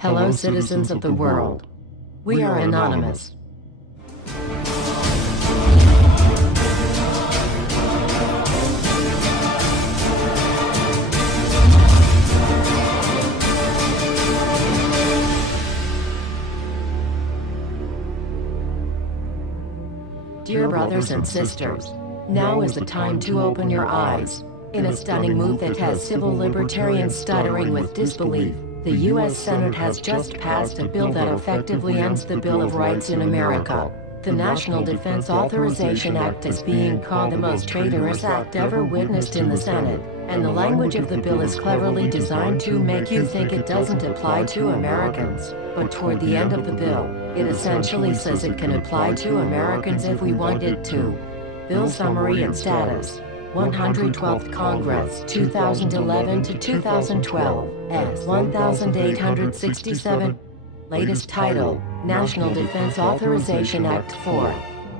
Hello, citizens of the world. We are anonymous. Dear brothers and sisters, now is the time to open your eyes. In a stunning move that has civil libertarians stuttering with disbelief, the U.S. Senate has just passed a bill that effectively ends the Bill of Rights in America. The National Defense Authorization Act is being called the most traitorous act ever witnessed in the Senate, and the language of the bill is cleverly designed to make you think it doesn't apply to Americans. But toward the end of the bill, it essentially says it can apply to Americans if we want it to. Bill summary and status. 112th Congress, 2011 to 2012, S. 1867. Latest title, National Defense Authorization Act 4.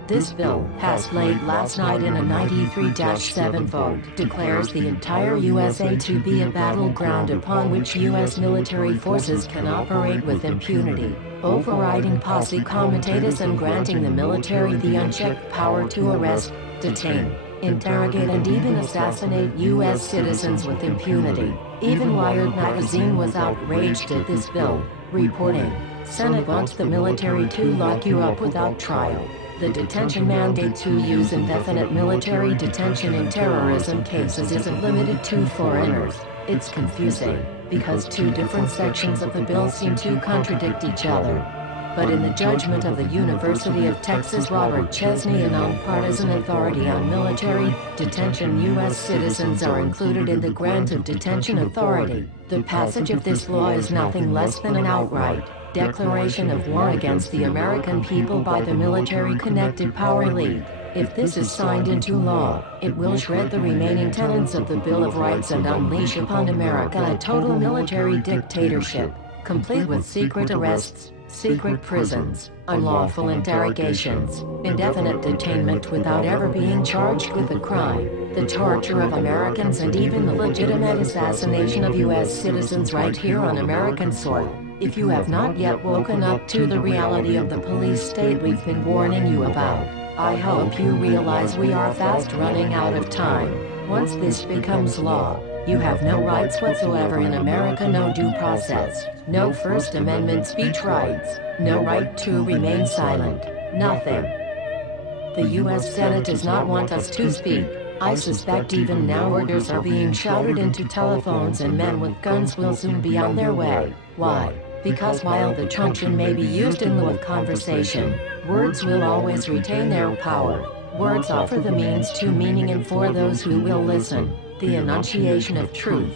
This bill, passed late last night in a 93-7 vote, declares the entire USA to be a battleground upon which U.S. military forces can operate with impunity, overriding posse comitatus and granting the military the unchecked power to arrest, detain, interrogate and even assassinate U.S. citizens with impunity. Even Wired magazine was outraged at this bill, reporting, "Senate wants the military to lock you up without trial." The detention mandate to use indefinite military detention in terrorism cases isn't limited to foreigners. It's confusing, because two different sections of the bill seem to contradict each other. But in the judgment of the University of Texas Robert Chesney, a nonpartisan authority on military detention, U.S. citizens are included in the grant of detention authority. The passage of this law is nothing less than an outright declaration of war against the American people by the military-connected power elite. If this is signed into law, it will shred the remaining tenets of the Bill of Rights and unleash upon America a total military dictatorship, complete with secret arrests, secret prisons, unlawful interrogations, indefinite detainment without ever being charged with a crime, the torture of Americans and even the legitimate assassination of U.S. citizens right here on American soil. If you have not yet woken up to the reality of the police state we've been warning you about, I hope you realize we are fast running out of time. Once this becomes law, you have no rights whatsoever in America, no due process, no First Amendment speech rights, no right to remain silent, nothing. The U.S. Senate does not want us to speak. I suspect even now orders are being shouted into telephones and men with guns will soon be on their way. Why? Because while the truncheon may be used in lieu of conversation, words will always retain their power. Words offer the means to meaning, and for those who will listen, the enunciation of truth.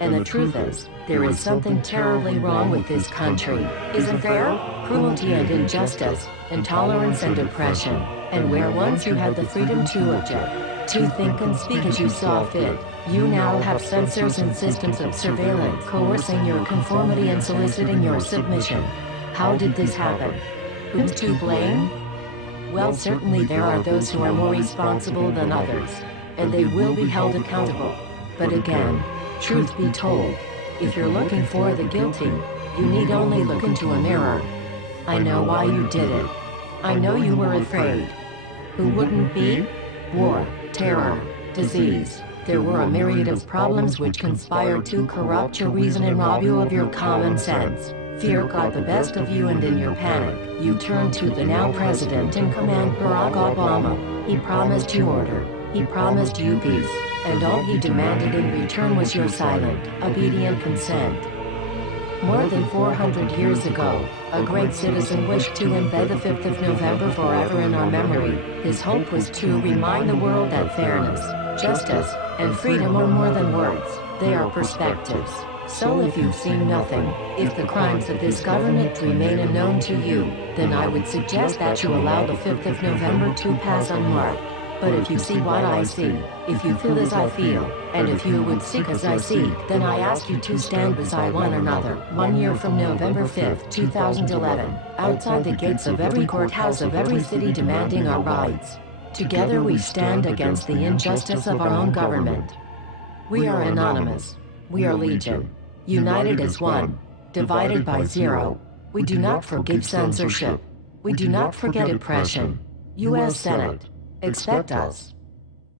And the truth is, there is something terribly wrong with this country, isn't there? Cruelty and injustice, intolerance and oppression, and where once you had the freedom to object, to think and speak as you saw fit, you now have censors and systems of surveillance coercing your conformity and soliciting your submission. How did this happen? Who's to blame? Well, certainly there are those who are more responsible than others, and they will be held accountable. But again, truth be told, if you're looking for the guilty, you need only look into a mirror. I know why you did it. I know you were afraid. Who wouldn't be? War, terror, disease. There were a myriad of problems which conspired to corrupt your reason and rob you of your common sense. Fear got the best of you, and in your panic, you turned to the now president in command, Barack Obama. He promised you order. He promised you peace, and all he demanded in return was your silent, obedient consent. More than 400 years ago, a great citizen wished to embed the 5th of November forever in our memory. His hope was to remind the world that fairness, justice, and freedom are more than words, they are perspectives. So if you've seen nothing, if the crimes of this government remain unknown to you, then I would suggest that you allow the 5th of November to pass unmarked. But if you see what I see, if you feel as I feel, and if you would seek as I seek, then I ask you to stand beside one another, 1 year from November 5th, 2011, outside the gates of every courthouse of every city demanding our rights. Together we stand against the injustice of our own government. We are anonymous. We are legion. United as one. divided by 0. We do not forgive censorship. We do not forget oppression. U.S. Senate. Expect us.